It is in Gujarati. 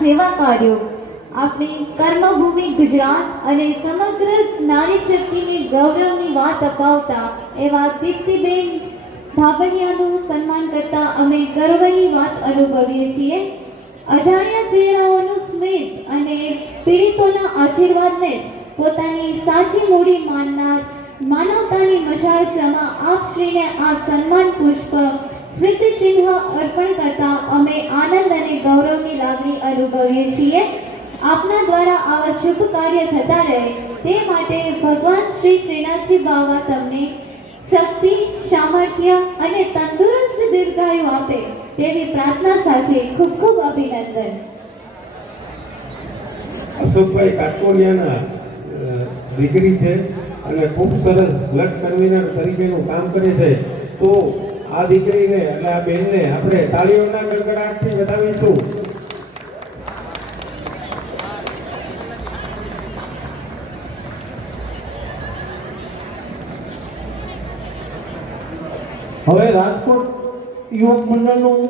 સેવા કાર્યો આપણી કર્મભૂમિ ગુજરાત અને સમગ્ર નારી શક્તિની ગૌરવની વાત અપાવતા એવા દીપ્તિબેન ભાભલિયાનું સન્માન કરતા અમે ગર્વની વાત અનુભવીએ છીએ. અજાણ્યા ચહેરાઓનું સ્મિત અને પીડિતોના આશીર્વાદને પોતાની સાચી મૂડી માનનાર માનવતાની મશાળ સમા આપશ્રીને આ સન્માન પુષ્પ સ્મૃતિચિહ્ન અર્પણ કરતા અમે આનંદ અને ગૌરવની લાગણી અનુભવીએ છીએ. આપના દ્વારા આવા શુભ કાર્ય થતા રહે તે માટે ભગવાન શ્રી શ્રીનાથજી બાવા તમને શક્તિ, સામર્થ્ય અને તંદુરસ્ત દીર્ઘાયુ આપે તેવી પ્રાર્થના સાથે ખૂબ ખૂબ અભિનંદન. અશોકભાઈ કાટકોડિયાના દીકરી છે અને ખૂબ સરસ બ્લડ કન્વીનર તરીકેનું કામ કરે છે. તો આ દીકરીને એટલે આ બેનને આપણે તાળીઓના ગડગડાટથી બતાવીશું. હવે રાજકોટ યુવક મંડળનું